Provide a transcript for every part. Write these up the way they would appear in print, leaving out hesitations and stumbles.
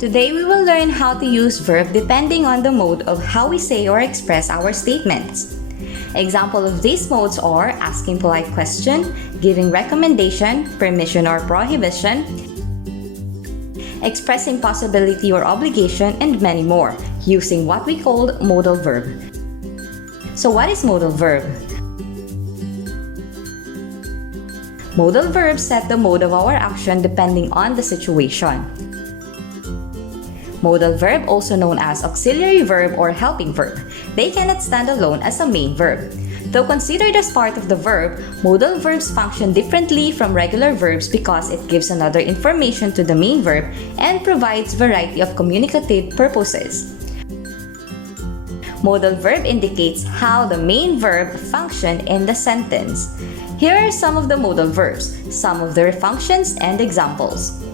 Today we will learn how to use verb depending on the mode of how we say or express our statements. Example of these modes are asking polite question, giving recommendation, permission or prohibition, expressing possibility or obligation, and many more, using what we call modal verb. So what is modal verb? Modal verbs set the mode of our action depending on the situation. Modal verb, also known as auxiliary verb or helping verb. They cannot stand alone as a main verb. Though considered as part of the verb, modal verbs function differently from regular verbs because it gives another information to the main verb and provides variety of communicative purposes. Modal verb indicates how the main verb functions in the sentence. Here are some of the modal verbs, some of their functions and examples.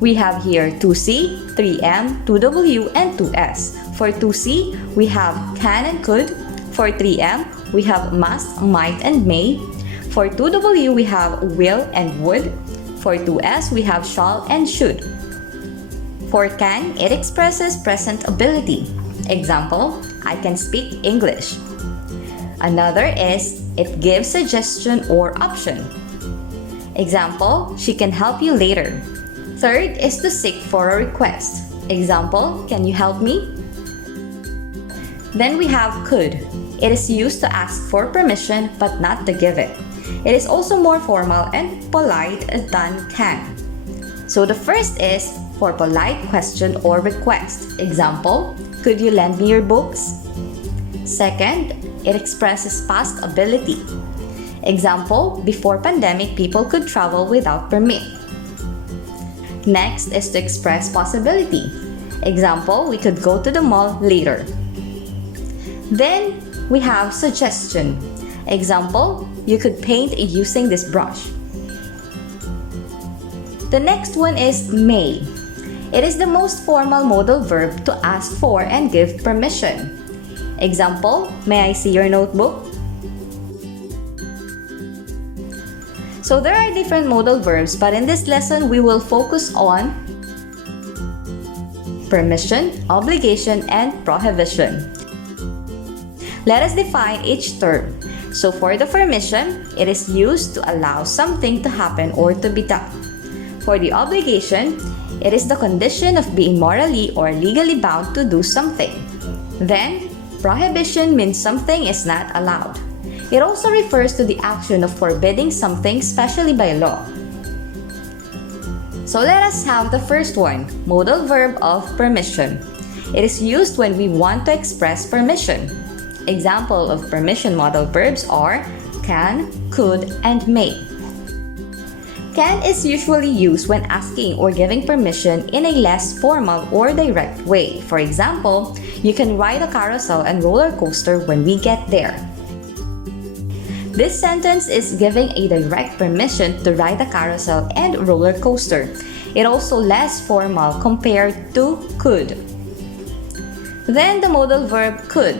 We have here 2C, 3M, 2W, and 2S. For 2C, we have can and could. For 3M, we have must, might, and may. For 2W, we have will and would. For 2S, we have shall and should. For can, it expresses present ability. Example, I can speak English. Another is, it gives suggestion or option. Example, she can help you later. Third is to seek for a request. Example, can you help me? Then we have could. It is used to ask for permission but not to give it. It is also more formal and polite than can. So the first is for polite question or request. Example, could you lend me your books? Second, it expresses past ability. Example, before pandemic, people could travel without permit. Next is to express possibility. Example, we could go to the mall later. Then we have suggestion. Example, you could paint using this brush. The next one is may. It is the most formal modal verb to ask for and give permission. Example, may I see your notebook? So there are different modal verbs, but in this lesson we will focus on permission, obligation, and prohibition. Let us define each term. So for the permission, it is used to allow something to happen or to be done. For the obligation, it is the condition of being morally or legally bound to do something. Then, prohibition means something is not allowed. It also refers to the action of forbidding something, especially by law. So let us have the first one, modal verb of permission. It is used when we want to express permission. Example of permission modal verbs are can, could, and may. Can is usually used when asking or giving permission in a less formal or direct way. For example, you can ride a carousel and roller coaster when we get there. This sentence is giving a direct permission to ride a carousel and roller coaster. It also less formal compared to could. Then the modal verb could.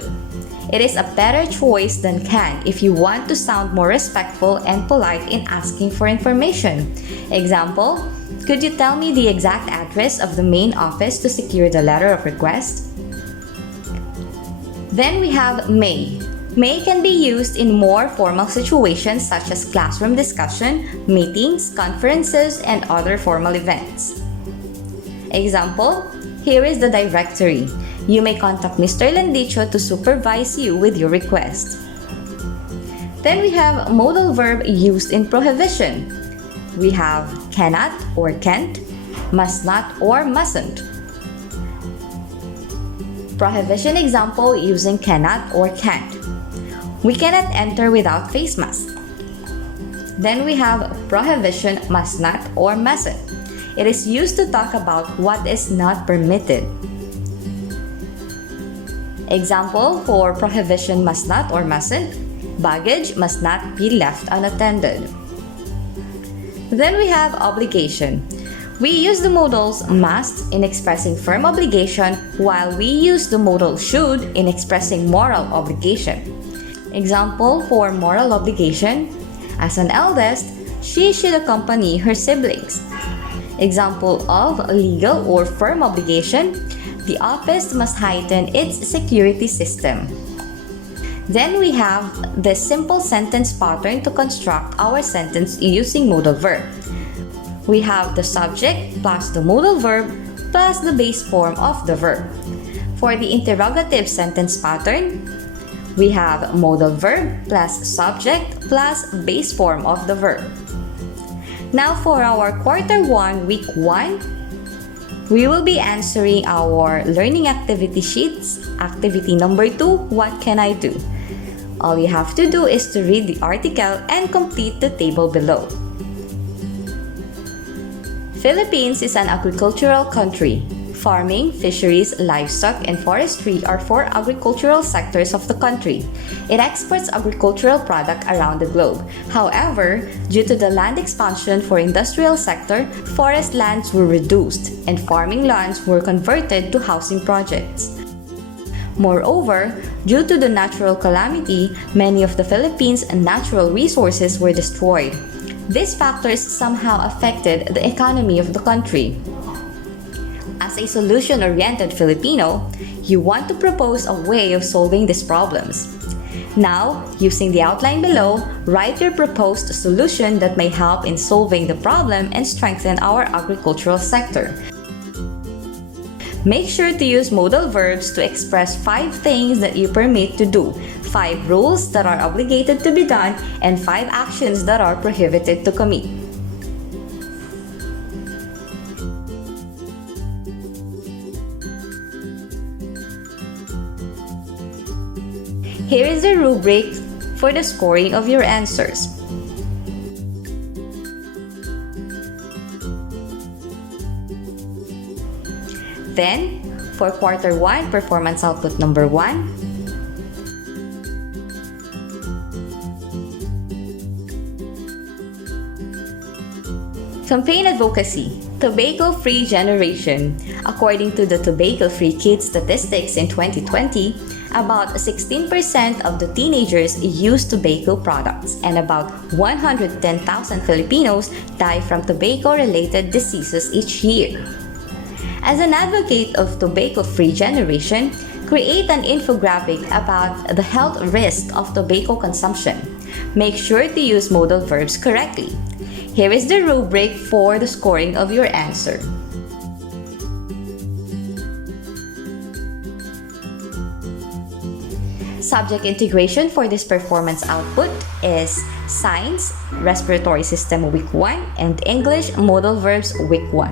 It is a better choice than can if you want to sound more respectful and polite in asking for information. Example, could you tell me the exact address of the main office to secure the letter of request? Then we have may. May can be used in more formal situations such as classroom discussion, meetings, conferences, and other formal events. Example, here is the directory. You may contact Mr. Landicho to supervise you with your request. Then we have modal verb used in prohibition. We have cannot or can't, must not or mustn't. Prohibition example using cannot or can't. We cannot enter without face mask. Then we have prohibition must not or mustn't. It is used to talk about what is not permitted. Example for prohibition must not or mustn't, baggage must not be left unattended. Then we have obligation. We use the modals must in expressing firm obligation, while we use the modal should in expressing moral obligation. Example for moral obligation, as an eldest, she should accompany her siblings. Example of legal or firm obligation: the office must heighten its security system. Then we have the simple sentence pattern to construct our sentence using modal verb. We have the subject plus the modal verb plus the base form of the verb. For the interrogative sentence pattern, we have modal verb plus subject plus base form of the verb. Now for our quarter 1, week 1, we will be answering our learning activity sheets. Activity number 2, what can I do? All you have to do is to read the article and complete the table below. Philippines is an agricultural country. Farming, fisheries, livestock, and forestry are 4 agricultural sectors of the country. It exports agricultural products around the globe. However, due to the land expansion for industrial sector, forest lands were reduced and farming lands were converted to housing projects. Moreover, due to the natural calamity, many of the Philippines' natural resources were destroyed. These factors somehow affected the economy of the country. As a solution-oriented Filipino, you want to propose a way of solving these problems. Now, using the outline below, write your proposed solution that may help in solving the problem and strengthen our agricultural sector. Make sure to use modal verbs to express 5 things that you permit to do, 5 rules that are obligated to be done, and 5 actions that are prohibited to commit. Here is the rubric for the scoring of your answers. Then, for quarter 1, performance output number 1, campaign advocacy, tobacco-free generation. According to the Tobacco-Free Kids statistics in 2020, about 16% of the teenagers use tobacco products, and about 110,000 Filipinos die from tobacco-related diseases each year. As an advocate of tobacco-free generation, create an infographic about the health risk of tobacco consumption. Make sure to use modal verbs correctly. Here is the rubric for the scoring of your answer. Subject integration for this performance output is Science, Respiratory System Week 1, and English Modal Verbs Week 1.